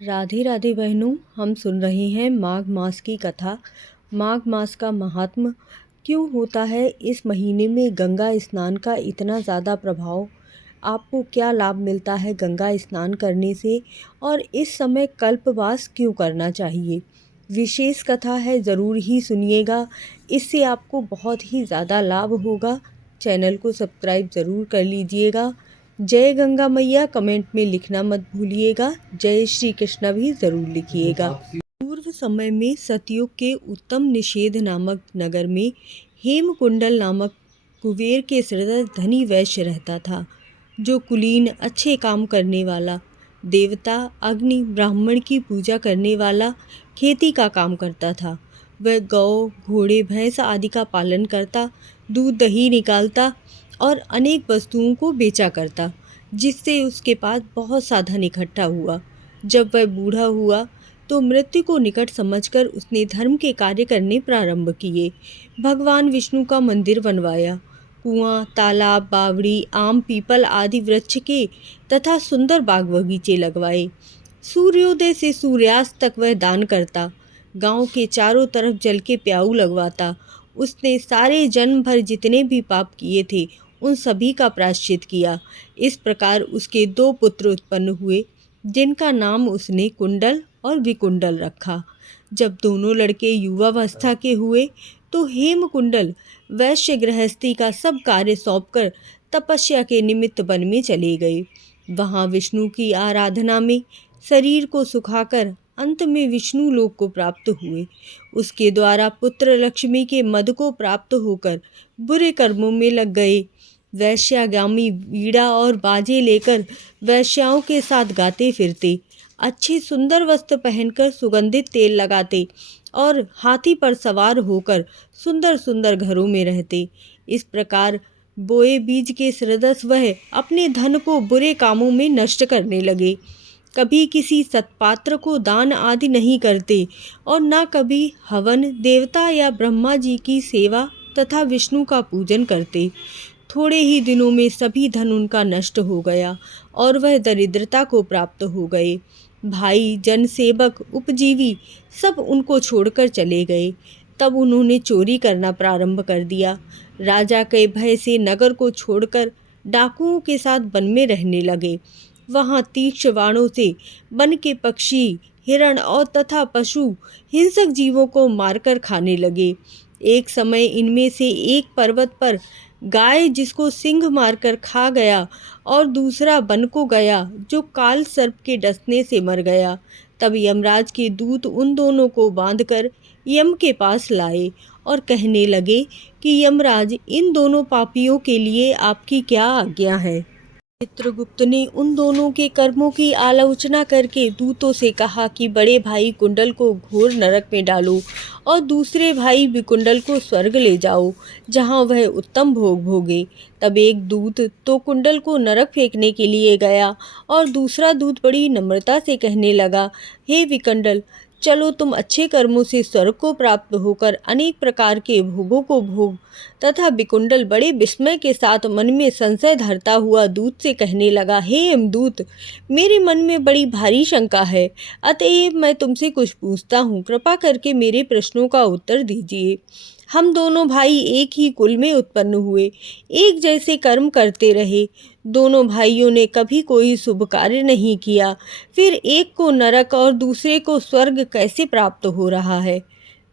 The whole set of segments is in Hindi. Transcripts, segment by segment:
राधे राधे बहनों, हम सुन रहे हैं माघ मास की कथा। माघ मास का महात्म क्यों होता है, इस महीने में गंगा स्नान का इतना ज़्यादा प्रभाव, आपको क्या लाभ मिलता है गंगा स्नान करने से, और इस समय कल्पवास क्यों करना चाहिए। विशेष कथा है, ज़रूर ही सुनिएगा, इससे आपको बहुत ही ज़्यादा लाभ होगा। चैनल को सब्सक्राइब ज़रूर कर लीजिएगा। जय गंगा मैया कमेंट में लिखना मत भूलिएगा। जय श्री कृष्णा भी ज़रूर लिखिएगा। पूर्व समय में सतयुग के उत्तम निषेध नामक नगर में हेमकुंडल नामक कुबेर के सृदय धनी वैश्य रहता था, जो कुलीन, अच्छे काम करने वाला, देवता अग्नि ब्राह्मण की पूजा करने वाला, खेती का काम करता था। वह गौ घोड़े भैंस आदि का पालन करता, दूध दही निकालता और अनेक वस्तुओं को बेचा करता, जिससे उसके पास बहुत सा धन इकट्ठा हुआ। जब वह बूढ़ा हुआ तो मृत्यु को निकट समझकर उसने धर्म के कार्य करने प्रारंभ किए। भगवान विष्णु का मंदिर बनवाया, कुआं, तालाब, बावड़ी, आम, पीपल आदि वृक्ष के तथा सुंदर बाग बगीचे लगवाए। सूर्योदय से सूर्यास्त तक वह दान करता, गांव के चारों तरफ जल के प्याऊ लगवाता। उसने सारे जन्म भर जितने भी पाप किए थे उन सभी का प्रायश्चित किया। इस प्रकार उसके 2 पुत्र उत्पन्न हुए, जिनका नाम उसने कुंडल और विकुंडल रखा। जब दोनों लड़के युवावस्था के हुए तो हेमकुंडल वैश्य गृहस्थी का सब कार्य सौंपकर तपस्या के निमित्त वन में चले गए। वहाँ विष्णु की आराधना में शरीर को सुखाकर अंत में विष्णु लोक को प्राप्त हुए। उसके द्वारा पुत्र लक्ष्मी के मद को प्राप्त होकर बुरे कर्मों में लग गए। वैश्यागामी वीणा और बाजे लेकर वैश्याओं के साथ गाते फिरते, अच्छे सुंदर वस्त्र पहनकर सुगंधित तेल लगाते और हाथी पर सवार होकर सुंदर सुंदर घरों में रहते। इस प्रकार बोए बीज के सदृश वह अपने धन को बुरे कामों में नष्ट करने लगे। कभी किसी सत्पात्र को दान आदि नहीं करते और न कभी हवन, देवता या ब्रह्मा जी की सेवा तथा विष्णु का पूजन करते। थोड़े ही दिनों में सभी धन उनका नष्ट हो गया और वह दरिद्रता को प्राप्त हो गए। भाई, जनसेवक, उपजीवी सब उनको छोड़कर चले गए। तब उन्होंने चोरी करना प्रारंभ कर दिया। राजा के भय से नगर को छोड़कर डाकुओं के साथ वन में रहने लगे। वहाँ तीक्ष्ण बाणों से वन के पक्षी, हिरण और तथा पशु हिंसक जीवों को मारकर खाने लगे। एक समय इनमें से एक पर्वत पर गाय, जिसको सिंह मारकर खा गया, और दूसरा वन को गया, जो काल सर्प के डसने से मर गया। तब यमराज के दूत उन दोनों को बांधकर यम के पास लाए और कहने लगे कि यमराज, इन दोनों पापियों के लिए आपकी क्या आज्ञा है। चित्रगुप्त ने उन दोनों के कर्मों की आलोचना करके दूतों से कहा कि बड़े भाई कुंडल को घोर नरक में डालो और दूसरे भाई विकुंडल को स्वर्ग ले जाओ, जहां वह उत्तम भोग भोगे। तब एक दूत तो कुंडल को नरक फेंकने के लिए गया और दूसरा दूत बड़ी नम्रता से कहने लगा, हे विकुंडल, चलो, तुम अच्छे कर्मों से स्वर्ग को प्राप्त होकर अनेक प्रकार के भोगों को भोग। तथा विकुंडल बड़े विस्मय के साथ मन में संशय धरता हुआ दूत से कहने लगा, हे यमदूत, मेरे मन में बड़ी भारी शंका है, अतएव मैं तुमसे कुछ पूछता हूँ, कृपा करके मेरे प्रश्नों का उत्तर दीजिए। हम दोनों भाई एक ही कुल में उत्पन्न हुए, एक जैसे कर्म करते रहे। दोनों भाइयों ने कभी कोई शुभ कार्य नहीं किया, फिर एक को नरक और दूसरे को स्वर्ग कैसे प्राप्त हो रहा है।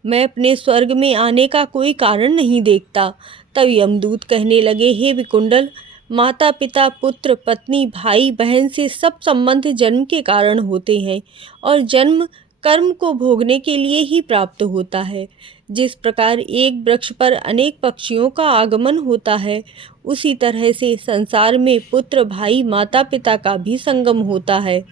मैं अपने स्वर्ग में आने का कोई कारण नहीं देखता। तब यमदूत कहने लगे, हे विकुंडल, माता पिता, पुत्र पत्नी, भाई बहन से सब संबंध जन्म के कारण होते हैं और जन्म कर्म को भोगने के लिए ही प्राप्त होता है। जिस प्रकार एक वृक्ष पर अनेक पक्षियों का आगमन होता है, उसी तरह से संसार में पुत्र, भाई, माता पिता का भी संगम होता है।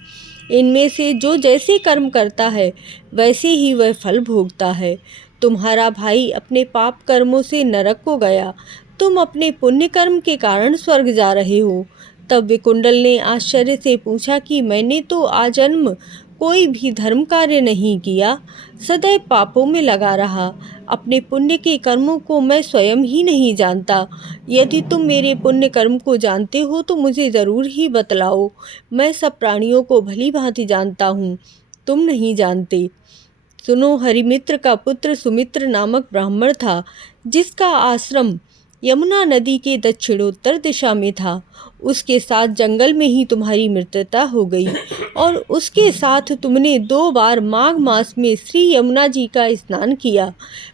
इनमें से जो जैसे कर्म करता है वैसे ही वह फल भोगता है। तुम्हारा भाई अपने पाप कर्मों से नरक को गया, तुम अपने पुण्य कर्म के कारण स्वर्ग जा रहे हो। तब विकुंडल ने आश्चर्य से पूछा कि मैंने तो आजन्म कोई भी धर्म कार्य नहीं किया, सदैव पापों में लगा रहा। अपने पुण्य के कर्मों को मैं स्वयं ही नहीं जानता। यदि तुम मेरे पुण्य कर्म को जानते हो तो मुझे ज़रूर ही बतलाओ। मैं सब प्राणियों को भली भांति जानता हूँ, तुम नहीं जानते। सुनो, हरिमित्र का पुत्र सुमित्र नामक ब्राह्मण था, जिसका आश्रम यमुना नदी के दक्षिणोत्तर दिशा में था। उसके साथ जंगल में ही तुम्हारी मृत्यता हो गई और उसके साथ तुमने 2 बार माघ मास में श्री यमुना जी का स्नान किया।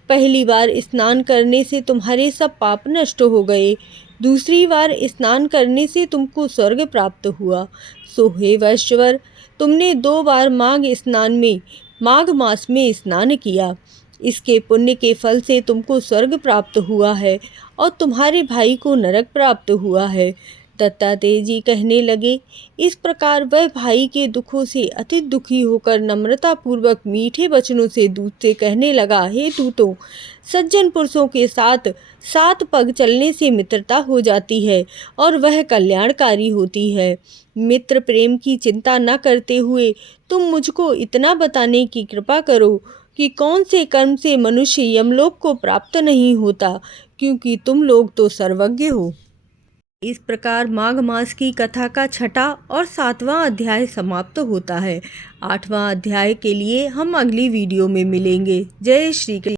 पहली बार स्नान करने से तुम्हारे सब पाप नष्ट हो गए, दूसरी बार स्नान करने से तुमको स्वर्ग प्राप्त हुआ। सो हे वैश्वर, तुमने 2 बार माघ मास में स्नान किया। इसके पुण्य के फल से तुमको स्वर्ग प्राप्त हुआ है और तुम्हारे भाई को नरक प्राप्त हुआ है। दत्तात्रेय जी कहने लगे। इस प्रकार वह भाई के दुखों से अति दुखी होकर नम्रतापूर्वक मीठे वचनों से दूत से कहने लगा, हे दूतों, सज्जन पुरुषों के साथ 7 पग चलने से मित्रता हो जाती है और वह कल्याणकारी होती है। मित्र प्रेम की चिंता न करते हुए तुम मुझको इतना बताने की कृपा करो कि कौन से कर्म से मनुष्य यमलोक को प्राप्त नहीं होता, क्योंकि तुम लोग तो सर्वज्ञ हो। इस प्रकार माघ मास की कथा का 6वां और 7वां अध्याय समाप्त होता है। 8वां अध्याय के लिए हम अगली वीडियो में मिलेंगे। जय श्री कृष्ण।